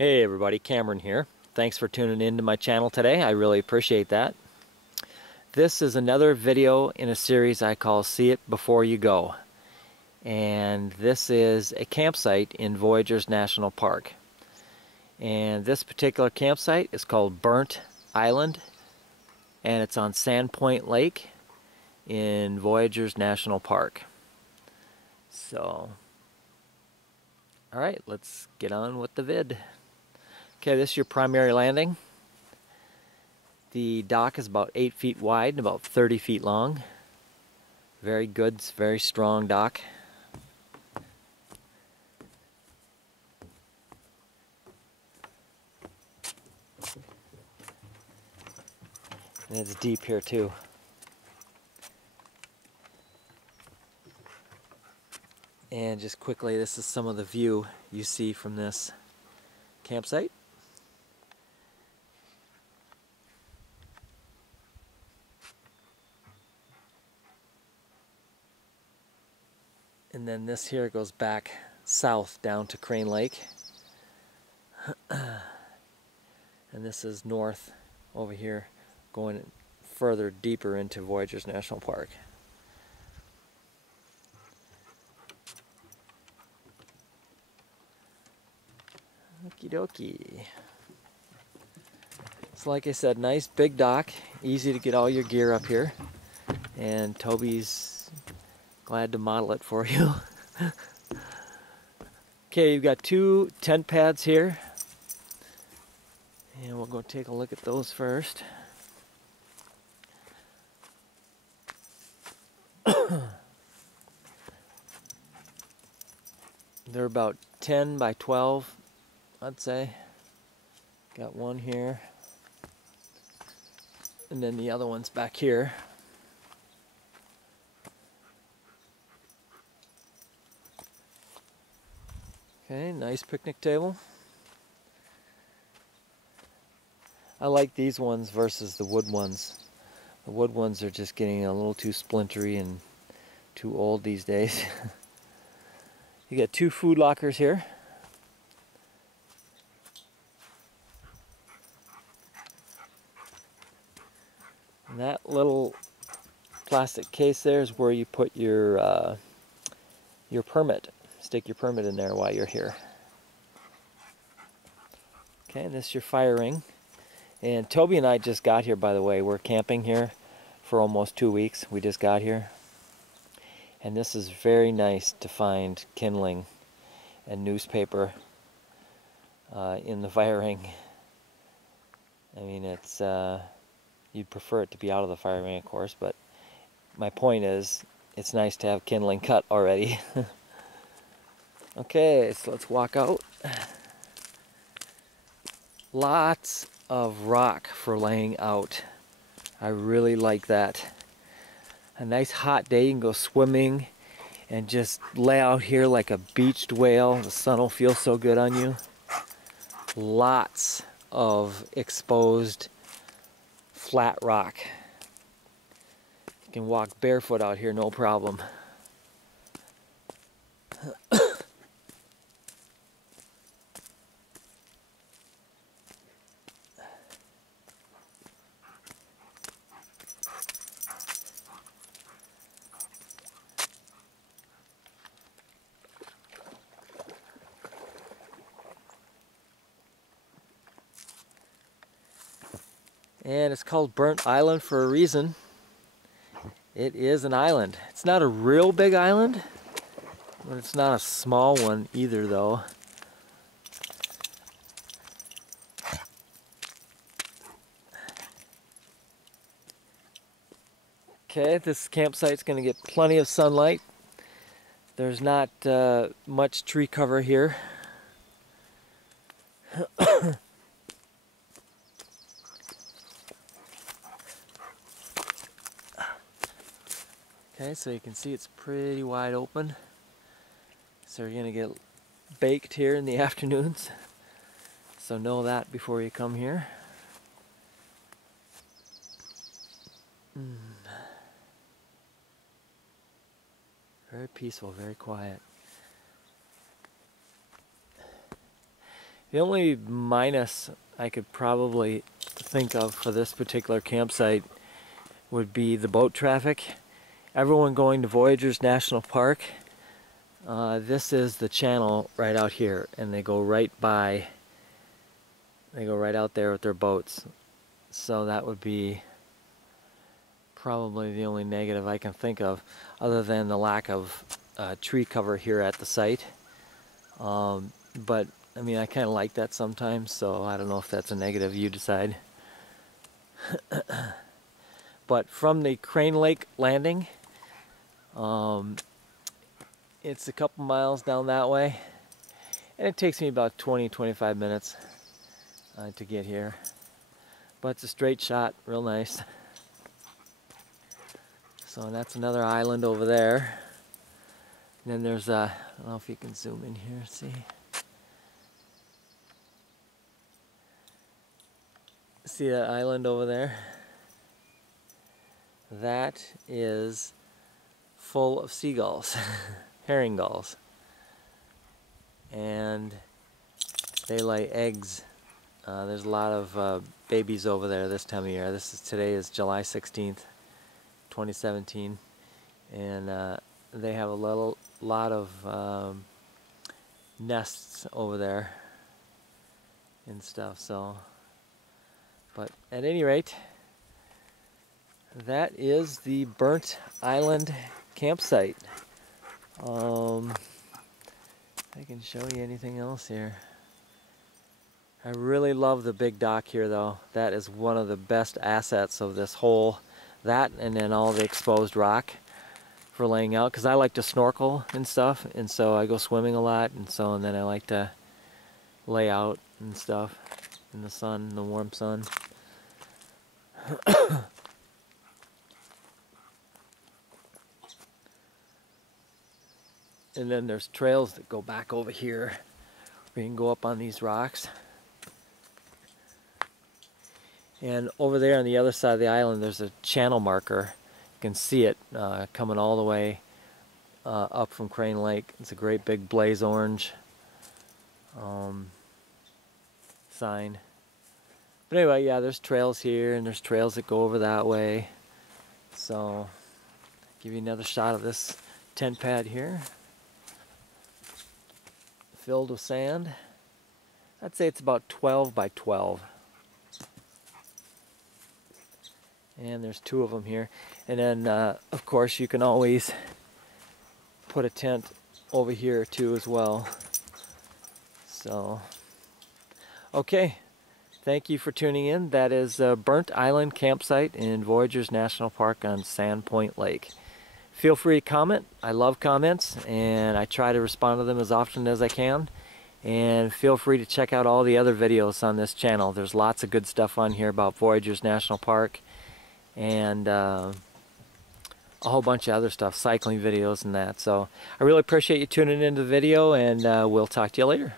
Hey everybody, Cameron here. Thanks for tuning in to my channel today. I really appreciate that. This is another video in a series I call See It Before You Go. And this is a campsite in Voyageurs National Park. And this particular campsite is called Burnt Island. And it's on Sandpoint Lake in Voyageurs National Park. So, alright, let's get on with the vid. Okay, this is your primary landing. The dock is about 8 feet wide and about 30 feet long. Very good, very strong dock. And it's deep here too. And just quickly, this is some of the view you see from this campsite. And then this here goes back south down to Crane Lake. And this is north over here, going further deeper into Voyageurs National Park. Okie dokie. So like I said, nice big dock, easy to get all your gear up here. And Toby's glad to model it for you. Okay, you've got 2 tent pads here. And we'll go take a look at those first. They're about 10 by 12, I'd say. Got one here. And then the other one's back here. Okay, nice picnic table. I like these ones versus the wood ones. The wood ones are just getting a little too splintery and too old these days. You got 2 food lockers here. And that little plastic case there is where you put your permit. Stick your permit in there while you're here. Okay, and this is your fire ring. And Toby and I just got here, by the way. We're camping here for almost 2 weeks. We just got here. And this is very nice to find kindling and newspaper in the fire ring. I mean, it's you'd prefer it to be out of the fire ring, of course, but my point is it's nice to have kindling cut already. Okay, so let's walk out. Lots of rock for laying out. I really like that. A nice hot day, you can go swimming and just lay out here like a beached whale. The sun will feel so good on you. Lots of exposed flat rock. You can walk barefoot out here, no problem. And it's called Burnt Island for a reason. It is an island. It's not a real big island, but it's not a small one either, though. Okay, this campsite's going to get plenty of sunlight. There's not much tree cover here. Okay, so you can see it's pretty wide open. So you're going to get baked here in the afternoons. So know that before you come here. Very peaceful, very quiet. The only minus I could probably think of for this particular campsite would be the boat traffic. Everyone going to Voyageurs National Park, this is the channel right out here, and they go right out there with their boats. So that would be probably the only negative I can think of, other than the lack of tree cover here at the site. But I mean, I kind of like that sometimes, so I don't know if that's a negative. You decide. But from the Crane Lake landing, it's a couple miles down that way, and it takes me about 20-25 minutes to get here. But it's a straight shot, real nice. So that's another island over there. And then there's a, I don't know if you can zoom in here, see. See that island over there? That is full of seagulls, herring gulls. And they lay eggs. There's a lot of babies over there this time of year. Today is July 16th, 2017. And they have a lot of nests over there and stuff, so. But at any rate, that is the Burnt Island campsite. I can show you anything else here. I really love the big dock here, though. That is one of the best assets of this whole, that and then all the exposed rock for laying out, because I like to snorkel and stuff, and so I go swimming a lot, and then I like to lay out and stuff in the sun, in the warm sun. And then there's trails that go back over here. We can go up on these rocks. And over there on the other side of the island, there's a channel marker. You can see it coming all the way up from Crane Lake. It's a great big blaze orange sign. But anyway, yeah, there's trails here, and there's trails that go over that way. So, give you another shot of this tent pad here, filled with sand. I'd say it's about 12 by 12. And there's 2 of them here. And then, of course, you can always put a tent over here too as well. So, okay. Thank you for tuning in. That is Burnt Island Campsite in Voyageurs National Park on Sandpoint Lake. Feel free to comment. I love comments, and I try to respond to them as often as I can. And feel free to check out all the other videos on this channel. There's lots of good stuff on here about Voyageurs National Park, and a whole bunch of other stuff, cycling videos and that. So I really appreciate you tuning into the video, and we'll talk to you later.